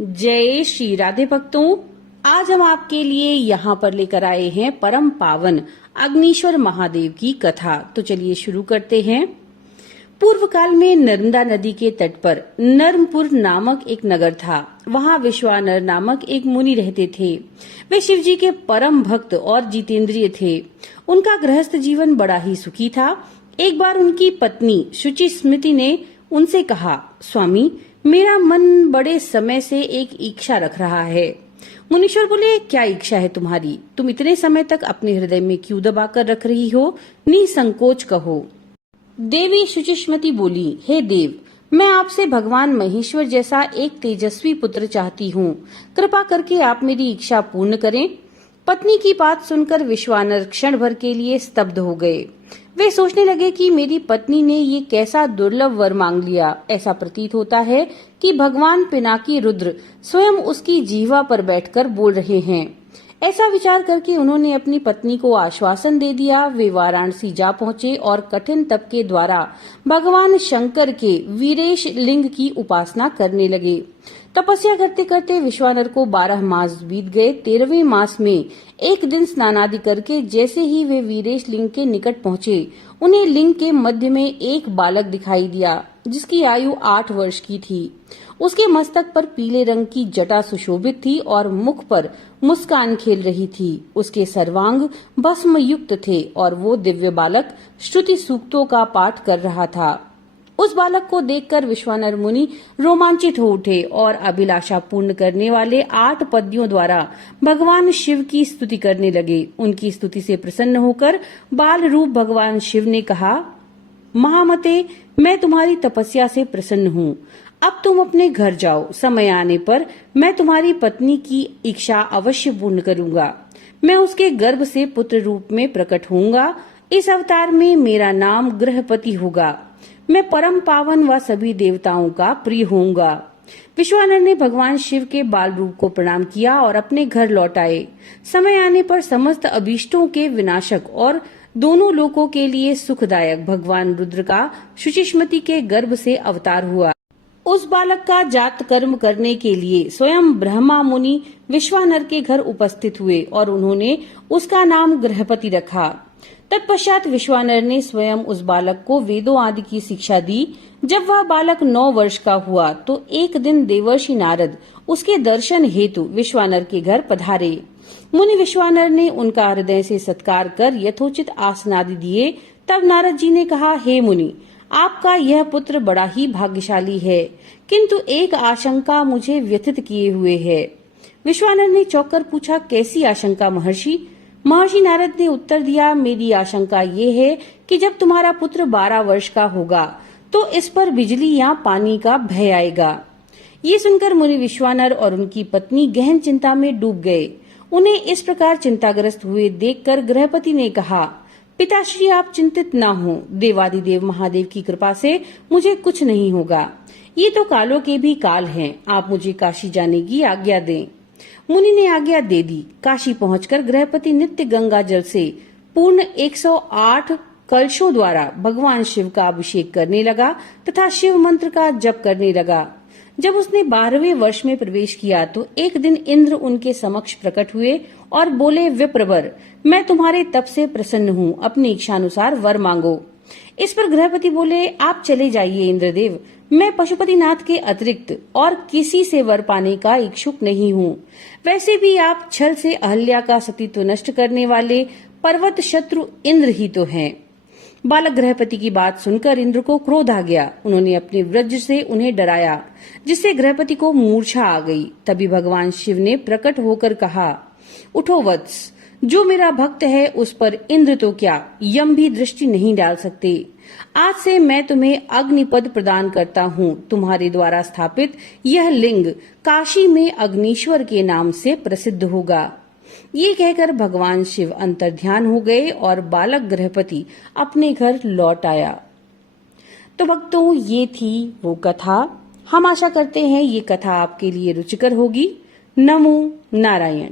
जय श्री राधे भक्तों, आज हम आपके लिए यहाँ पर लेकर आए हैं परम पावन अग्निश्वर महादेव की कथा। तो चलिए शुरू करते हैं। पूर्व काल में नर्मदा नदी के तट पर नर्मपुर नामक एक नगर था। वहाँ विश्वानर नामक एक मुनि रहते थे। वे शिव जी के परम भक्त और जितेंद्रिय थे। उनका गृहस्थ जीवन बड़ा ही सुखी था। एक बार उनकी पत्नी शुचि स्मृति ने उनसे कहा, स्वामी, मेरा मन बड़े समय से एक इच्छा रख रहा है। मुनीश्वर बोले, क्या इच्छा है तुम्हारी? तुम इतने समय तक अपने हृदय में क्यों दबा कर रख रही हो? निसंकोच कहो। देवी शुचिस्मृति बोली, हे देव, मैं आपसे भगवान महेश्वर जैसा एक तेजस्वी पुत्र चाहती हूँ। कृपा करके आप मेरी इच्छा पूर्ण करें। पत्नी की बात सुनकर विश्वानर क्षण भर के लिए स्तब्ध हो गए। वे सोचने लगे कि मेरी पत्नी ने ये कैसा दुर्लभ वर मांग लिया। ऐसा प्रतीत होता है कि भगवान पिनाकी रुद्र स्वयं उसकी जीवा पर बैठकर बोल रहे हैं। ऐसा विचार करके उन्होंने अपनी पत्नी को आश्वासन दे दिया। वे वाराणसी जा पहुंचे और कठिन तप के द्वारा भगवान शंकर के वीरेश लिंग की उपासना करने लगे। तपस्या करते करते विश्वानर को 12 मास बीत गए। 13वें मास में एक दिन स्नानादि करके जैसे ही वे वीरेश लिंग के निकट पहुंचे, उन्हें लिंग के मध्य में एक बालक दिखाई दिया, जिसकी आयु 8 वर्ष की थी। उसके मस्तक पर पीले रंग की जटा सुशोभित थी और मुख पर मुस्कान खेल रही थी। उसके सर्वांग भस्म युक्त थे और वो दिव्य बालक श्रुति सूक्तों का पाठ कर रहा था। उस बालक को देखकर विश्वानर मुनि रोमांचित हो उठे और अभिलाषा पूर्ण करने वाले 8 पद्यों द्वारा भगवान शिव की स्तुति करने लगे। उनकी स्तुति से प्रसन्न होकर बाल रूप भगवान शिव ने कहा, महामते, मैं तुम्हारी तपस्या से प्रसन्न हूँ। अब तुम अपने घर जाओ। समय आने पर मैं तुम्हारी पत्नी की इच्छा अवश्य पूर्ण करूंगा। मैं उसके गर्भ से पुत्र रूप में प्रकट होऊंगा। इस अवतार में मेरा नाम गृहपति होगा। मैं परम पावन व सभी देवताओं का प्रिय होऊंगा। विश्वानर ने भगवान शिव के बाल रूप को प्रणाम किया और अपने घर लौट आए। समय आने पर समस्त अभीष्टों के विनाशक और दोनों लोकों के लिए सुखदायक भगवान रुद्र का शुचिस्मृति के गर्भ से अवतार हुआ। उस बालक का जात कर्म करने के लिए स्वयं ब्रह्मा मुनि विश्वानर के घर उपस्थित हुए और उन्होंने उसका नाम गृहपति रखा। तत्पश्चात विश्वानर ने स्वयं उस बालक को वेदों आदि की शिक्षा दी। जब वह बालक 9 वर्ष का हुआ तो एक दिन देवर्षि नारद उसके दर्शन हेतु विश्वानर के घर पधारे। मुनि विश्वानर ने उनका हृदय से सत्कार कर यथोचित आसन आदि दिए। तब नारद जी ने कहा, हे मुनि, आपका यह पुत्र बड़ा ही भाग्यशाली है, किंतु एक आशंका मुझे व्यथित किए हुए है। विश्वानर ने चौंक कर पूछा, कैसी आशंका महर्षि? महर्षि नारद ने उत्तर दिया, मेरी आशंका ये है कि जब तुम्हारा पुत्र 12 वर्ष का होगा तो इस पर बिजली या पानी का भय आएगा। ये सुनकर मुनि विश्वानर और उनकी पत्नी गहन चिंता में डूब गए। उन्हें इस प्रकार चिंताग्रस्त हुए देखकर गृहपति ने कहा, पिताश्री, आप चिंतित न हो। देवादिदेव महादेव की कृपा से मुझे कुछ नहीं होगा। ये तो कालों के भी काल हैं। आप मुझे काशी जाने की आज्ञा दें। मुनि ने आज्ञा दे दी। काशी पहुंचकर गृहपति नित्य गंगा जल से पूर्ण 108 कलशों द्वारा भगवान शिव का अभिषेक करने लगा तथा शिव मंत्र का जप करने लगा। जब उसने 12वें वर्ष में प्रवेश किया तो एक दिन इंद्र उनके समक्ष प्रकट हुए और बोले, विप्रवर, मैं तुम्हारे तप से प्रसन्न हूँ। अपनी इच्छानुसार वर मांगो। इस पर गृहपति बोले, आप चले जाइए इंद्रदेव। मैं पशुपतिनाथ के अतिरिक्त और किसी से वर पाने का इच्छुक नहीं हूँ। वैसे भी आप छल से अहल्या का सतीत्व नष्ट करने वाले पर्वत शत्रु इंद्र ही तो हैं। बालक गृहपति की बात सुनकर इंद्र को क्रोध आ गया। उन्होंने अपने वज्र से उन्हें डराया, जिससे गृहपति को मूर्छा आ गई। तभी भगवान शिव ने प्रकट होकर कहा, उठो वत्स, जो मेरा भक्त है उस पर इंद्र तो क्या, यम भी दृष्टि नहीं डाल सकते। आज से मैं तुम्हें अग्निपद प्रदान करता हूँ। तुम्हारे द्वारा स्थापित यह लिंग काशी में अग्निश्वर के नाम से प्रसिद्ध होगा। ये कहकर भगवान शिव अंतर्ध्यान हो गए और बालक गृहपति अपने घर लौट आया। तो भक्तों, ये थी वो कथा। हम आशा करते हैं ये कथा आपके लिए रुचिकर होगी। नमो नारायण।